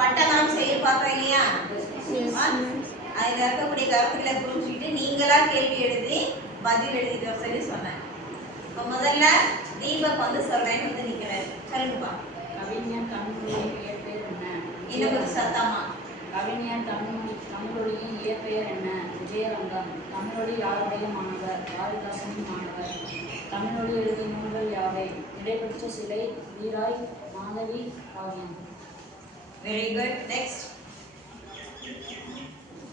பட்டமரம் செயல் பார்த்தோம் இல்லையா? அதில் இருக்கக்கூடிய கருத்துக்களை புரிஞ்சுக்கிட்டு நீங்களா கேள்வி எழுதி பதில் எழுதிட்டு சொல்லி சொன்னேன். இப்போ முதல்ல தீபக் வந்து சொல்றேன்னு வந்து நிற்கிறாரு. சொல்லுங்கப்பா. கவிஞர் தமிழொலியின் இயற்பெயர் என்ன? இன்னும் கொஞ்சம் சத்தமா. கவிஞர் தமிழொலியின் இயற்பெயர் என்ன? விஜயரங்கம். தமிழொலி யாருடைய மாணவர்? பாரதிதாசனின் மாணவர். தமிழொலி எழுதிய நூல்கள் யாவை? இடைப்பெற்ற சிலை, வீராய், மாதவி, காவியம். Very good. நெக்ஸ்ட்.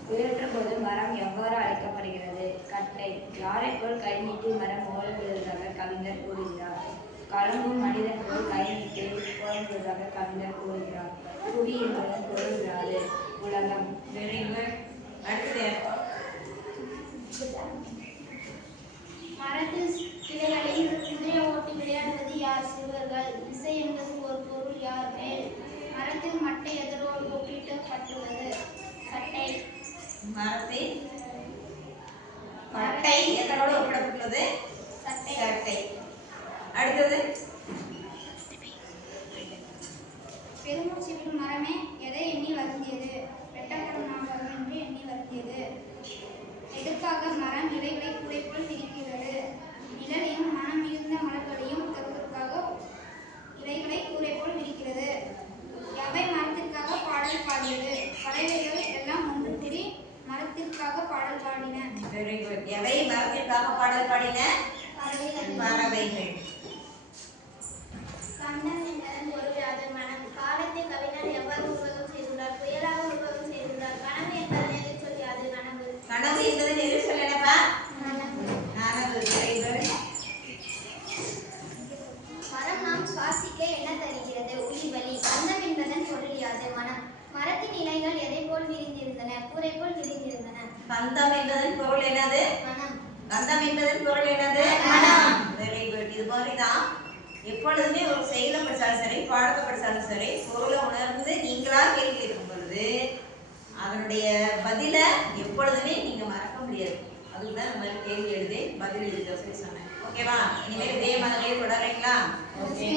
உயிரற்ற போது மரம் எவ்வாறு அழைக்கப்படுகிறது? கட்டை. யாரை போல் கை நீட்டி மரம் ஓல விழுவதாக கவிஞர் கூறுகிறார். களம்பும் மனிதன் போல் கை நீட்டி ஓல விழுவதாக கவிஞர் கூறுகிறார். புவி என்பது பொருள் யாது? உலகம். Very good. அடுத்து. மரத்தில் கிளைகளில் குதிரை ஓட்டி விளையாடுவது யார்? சிறுவர்கள். இசை என்பது ஒரு பொருள் யார்? மேல். மரத்தில் மட்டை எதனோடு ஒப்பிடப்பட்டுள்ளது? சட்டை. மரத்தில் மட்டை எதனோடு ஒப்பிடப்பட்டுள்ளது? சட்டை. அடுத்தது. பெருமூச்சு விடும் மரமே எதை எண்ணி வருந்தியது? வெட்டப்படும் நாகம் என்று எண்ணி வருந்தியது. எதற்காக மரம் இலைகளை கூடைக்குள் விரிக்கிறது? நிழலையும் மனம் மிகுந்த மலர்களையும் தருவதற்காக இலைகளை கூரை போல் விரிக்கிறது. எவை மரத்திற்காக பாடல் பாடியது? பறவைகள் எல்லாம் ஒன்று கூடி மரத்திற்காக பாடல் பாடின. Very good. எவை மரத்திற்காக பாடல் பாடின? பறவைகள். கண்டம் என்பதன் பொருள் யாது? மனம். காலத்தை கவிஞர் எவ்வாறு உருவகம் செய்துள்ளார்? புயலாக உருவகம் செய்துள்ளார். கனவு என்பதன் எதிர்ச்சொல் யாது? கனவு. கனவு என்பதன் எதிர்ச்சொல் என்னப்பா? கனவு. Very good. மரம் நாம் சுவாசிக்க என்ன தருகிறது? உயிர் வலி. கந்தம் என்பதன் பொருள் யாது? மனம். மரத்தின் இலைகள் எதை போல் விரிந்திருந்தன? கூரை போல் விரிந்திருந்தன. கந்தம் என்பதன் பொருள் என்னது? மனம். கந்தம் என்பதன் பொருள் என்னது? மனம். Very good. இது மாதிரிதான் எப்பொழுதுமே ஒரு செயலை படித்தாலும் சரி, பாடத்தை படித்தாலும் சரி, பொருளை உணர்ந்து நீங்களா கேள்வி கேட்கும் பொழுது அதனுடைய பதிலை எப்பொழுதுமே நீங்க மறக்க முடியாது. அதுதான் இந்த மாதிரி கேள்வி எழுதி பதில் எழுத சொல்லி சொன்னேன். ஓகேவா? இனிமேல் இதே மாதிரியே தொடர்றீங்களா? ஓகே.